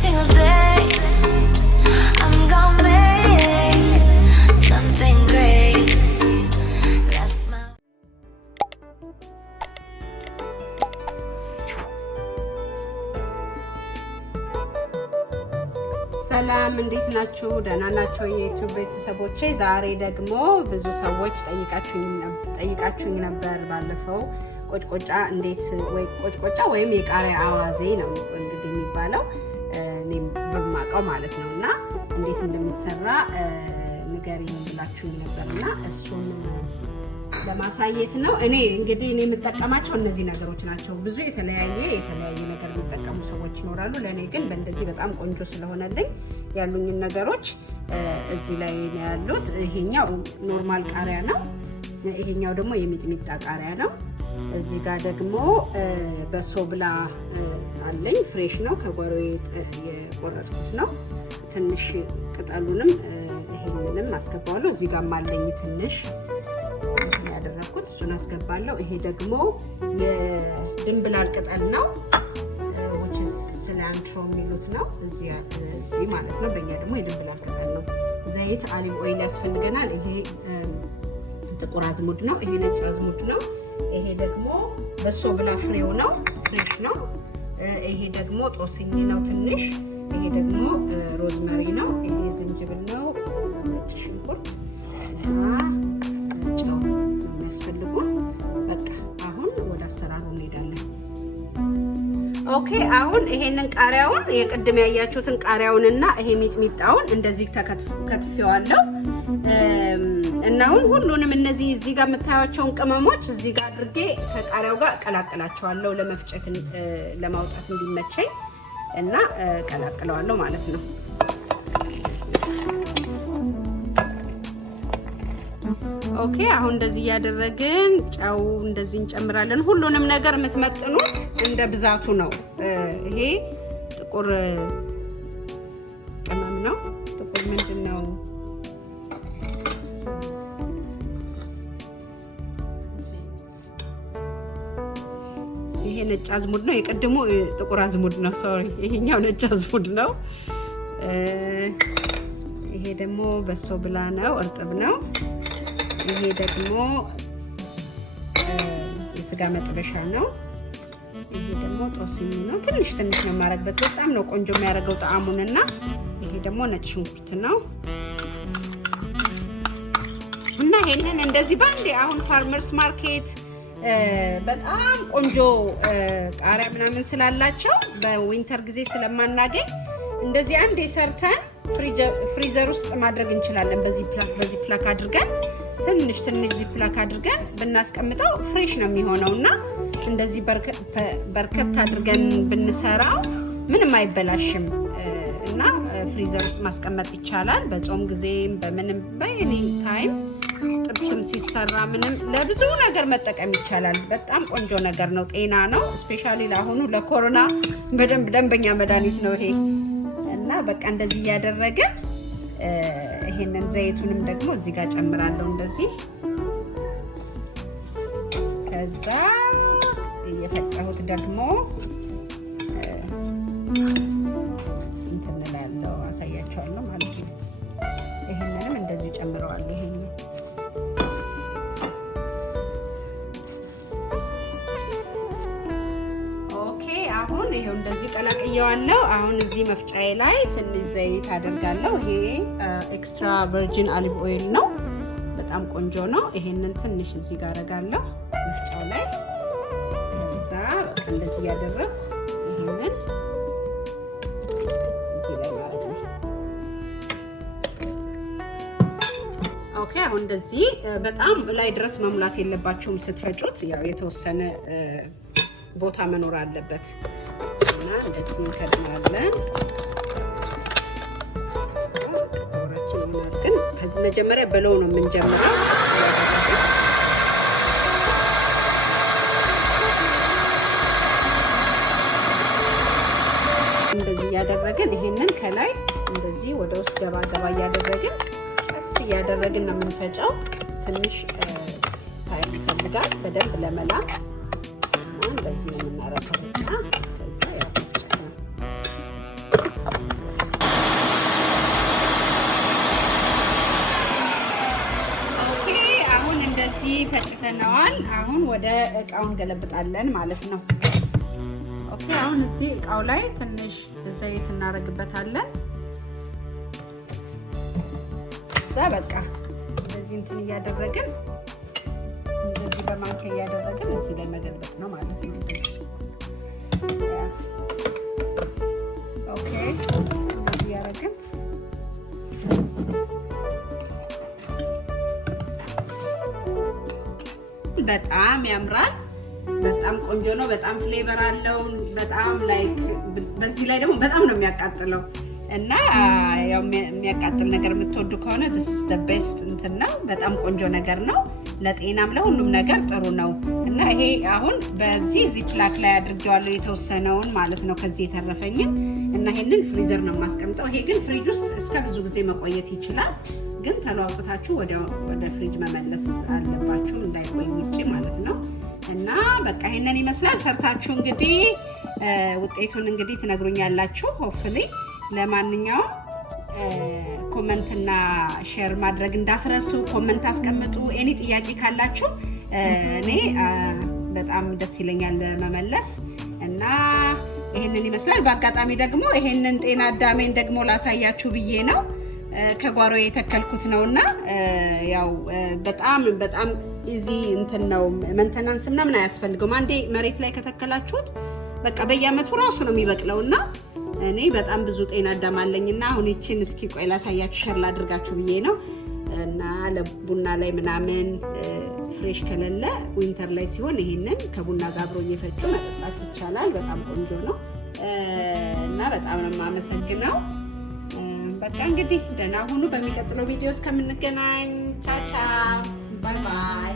single day. I'm gonna make something great. That's my ሰላም እንዴት ናችሁ? ደህና ናችሁ? የዩቲዩብ ቤተሰቦቼ ዛሬ ደግሞ ብዙ ሰዎች ጠይቃችሁኝ ነበር ባለፈው ቆጭቆጫ እንዴት ወይ ቆጭቆጫ ወይም የቃሪያ አዋዜ ነው እንግዲህ የሚባለው እኔም በማውቀው ማለት ነውና እንዴት እንደሚሰራ ንገሪኝ ብላችሁኝ ነበርና እሱን ለማሳየት ነው። እኔ የምጠቀማቸው እነዚህ ነገሮች ናቸው። ብዙ የተለያየ ነገር የሚጠቀሙ ሰዎች ይኖራሉ። ለኔ ግን በእንደዚህ በጣም ቆንጆ ስለሆነልኝ ያሉኝ ነገሮች እዚህ ላይ ነው ያሉት። ይሄኛው ኖርማል ቃሪያ ነው። ይሄኛው ደግሞ የሚጥሚጣ ቃሪያ ነው። እዚህ ጋር ደግሞ በሶብላ አለኝ ፍሬሽ ነው፣ ከጓሮዬ የቆረጥኩት ነው። ትንሽ ቅጠሉንም ይሄንንም አስገባዋለሁ። እዚህ ጋር ማለኝ ትንሽ ያደረኩት እሱን አስገባለሁ። ይሄ ደግሞ የድንብላል ቅጠል ነው which is cilantro የሚሉት ነው እዚህ ማለት ነው። በእኛ ደግሞ የድንብላል ቅጠል ነው። ዘይት አሊቭ ኦይል ያስፈልገናል። ይሄ ጥቁር አዝሙድ ነው። ይሄ ነጭ አዝሙድ ነው። ይሄ ደግሞ በሶብላ ፍሬው ነው፣ ፍሬሽ ነው። ይሄ ደግሞ ጦስኝ ነው ትንሽ። ይሄ ደግሞ ሮዝመሪ ነው። ይሄ ዝንጅብል ነው፣ ነጭ ሽንኩርት እና ጨው የሚያስፈልጉ። በቃ አሁን ወደ አሰራሩ እንሄዳለን። ኦኬ አሁን ይሄንን ቃሪያውን የቅድም ያያችሁትን ቃሪያውንና ይሄ ሚጥሚጣውን እንደዚህ ከትፌዋለሁ እና አሁን ሁሉንም እነዚህ እዚህ ጋር የምታዩቸውን ቅመሞች እዚህ ጋር አድርጌ ከቃሪያው ጋር ቀላቅላቸዋለሁ ለመፍጨት ለማውጣት እንዲመቸኝ እና ቀላቅለዋለሁ ማለት ነው። ኦኬ አሁን እንደዚህ ያደረግን ጨው እንደዚህ እንጨምራለን። ሁሉንም ነገር የምትመጥኑት እንደ ብዛቱ ነው። ይሄ ጥቁር ቅመም ነው። ጥቁር ምንድነው? ይሄ ነጭ አዝሙድ ነው። የቀድሞ ጥቁር አዝሙድ ነው። ሶሪ ይሄኛው ነጭ አዝሙድ ነው። ይሄ ደግሞ በሶብላ ነው፣ እርጥብ ነው። ይሄ ደግሞ የስጋ መጥበሻ ነው። ይሄ ደግሞ ጦስኝ ነው። ትንሽ ነው ማረግበት። በጣም ነው ቆንጆ የሚያደርገው ጣዕሙንና ይሄ ደግሞ ነጭ ሽንኩርት ነው። እና ይሄንን እንደዚህ ባንዴ አሁን ፋርመርስ ማርኬት በጣም ቆንጆ ቃሪያ ምናምን ስላላቸው በዊንተር ጊዜ ስለማናገኝ እንደዚህ አንዴ ሰርተን ፍሪዘር ውስጥ ማድረግ እንችላለን። በዚህ ፕላክ አድርገን ትንሽ ፕላክ አድርገን ብናስቀምጠው ፍሬሽ ነው የሚሆነውና እንደዚህ በርከት አድርገን ብንሰራው ምንም አይበላሽም እና ፍሪዘር ውስጥ ማስቀመጥ ይቻላል። በጾም ጊዜም በምንም በኤኒ ታይም ጥብስም ሲሰራ ምንም ለብዙ ነገር መጠቀም ይቻላል። በጣም ቆንጆ ነገር ነው፣ ጤና ነው። ስፔሻሊ ለአሁኑ ለኮሮና በደንብ ደንበኛ መድኃኒት ነው ይሄ እና በቃ እንደዚህ ያደረግን ይሄንን ዘይቱንም ደግሞ እዚህ ጋር ጨምራለሁ እንደዚህ። ከዛ የፈጨሁት ደግሞ እንትንላለሁ አሳያችኋለሁ ማለት ነው። ይሄንንም እንደዚህ ጨምረዋለሁ። ይሄን ኦኬ አሁን ይሄው እንደዚህ ቀላቅየዋለሁ። አሁን እዚህ መፍጫዬ ላይ ትንሽ ዘይት አደርጋለሁ። ይሄ ኤክስትራ ቨርጂን አሊቭ ኦይል ነው። በጣም ቆንጆ ነው። ይሄንን ትንሽ እዚህ ጋር አደርጋለሁ መፍጫው ላይ። ከዛ በቃ እንደዚህ ያደረኩ ይሄንን እዚህ ላይ ማለት ነው። ኦኬ አሁን እንደዚህ በጣም ላይ ድረስ መሙላት የለባቸውም ስትፈጩት። ያው የተወሰነ ቦታ መኖር አለበት እና እንደዚህ እንከድናለን። ግን ከዚህ መጀመሪያ በለው ነው የምንጀምረው። እንደዚህ ያደረግን ይሄንን ከላይ እንደዚህ ወደ ውስጥ ገባ እያደረግን ቀስ እያደረግን ነው የምንፈጨው። ትንሽ ታይም ይፈልጋል በደንብ ለመላክ። እንደዚህ ነው የምናረገው እና ከዛ ያው አዋህደነዋል። አሁን ወደ እቃው እንገለብጣለን ማለት ነው። ኦኬ አሁን እዚህ እቃው ላይ ትንሽ ዘይት እናደርግበታለን። እዛ በቃ እንደዚህ እንትን እያደረግን እንደዚህ በማንኪያ እያደረግን እዚህ ላይ መገልበጥ ነው ማለት ነው። ኦኬ እንደዚህ ያደረግን በጣም ያምራል። በጣም ቆንጆ ነው። በጣም ፍሌቨር አለው። በጣም ላይክ በዚህ ላይ ደግሞ በጣም ነው የሚያቃጥለው እና ያው የሚያቃጥል ነገር የምትወዱ ከሆነ this is the best እንትን ነው። በጣም ቆንጆ ነገር ነው። ለጤናም ለሁሉም ነገር ጥሩ ነው እና ይሄ አሁን በዚህ ዚፕላክ ላይ አድርጌዋለሁ የተወሰነውን ማለት ነው ከዚህ የተረፈኝን እና ይሄንን ፍሪዘር ነው የማስቀምጠው። ይሄ ግን ፍሪጅ ውስጥ እስከ ብዙ ጊዜ መቆየት ይችላል። ግን ተለዋውጣችሁ ወደ ፍሪጅ መመለስ አለባችሁ እንዳይቆይ ውጪ ማለት ነው። እና በቃ ይሄንን ይመስላል። ሰርታችሁ እንግዲህ ውጤቱን እንግዲህ ትነግሩኛላችሁ ሆፕፉሊ። ለማንኛውም ኮሜንት እና ሼር ማድረግ እንዳትረሱ። ኮሜንት አስቀምጡ። ኤኒ ጥያቄ ካላችሁ እኔ በጣም ደስ ይለኛል መመለስ እና ይሄንን ይመስላል። በአጋጣሚ ደግሞ ይሄንን ጤና አዳሜን ደግሞ ላሳያችሁ ብዬ ነው ከጓሮ የተከልኩት ነውና ያው በጣም ኢዚ እንትን ነው። መንተናንስ ምናምን አያስፈልገውም። አንዴ መሬት ላይ ከተከላችሁት በቃ በየአመቱ ራሱ ነው የሚበቅለውና እኔ በጣም ብዙ ጤና አዳም አለኝና አሁን እቺን እስኪ ቆይ ላሳያችሁ ሼር ላድርጋችሁ ብዬ ነው እና ለቡና ላይ ምናምን ፍሬሽ ከሌለ ዊንተር ላይ ሲሆን ይሄንን ከቡና ጋር አብሮ እየፈጩ መጠጣት ይቻላል። በጣም ቆንጆ ነው እና በጣም ነው የማመሰግነው። በቃ እንግዲህ ደህና ሁኑ። በሚቀጥለው ቪዲዮ እስከምንገናኝ ቻው ቻው ባይ ባይ።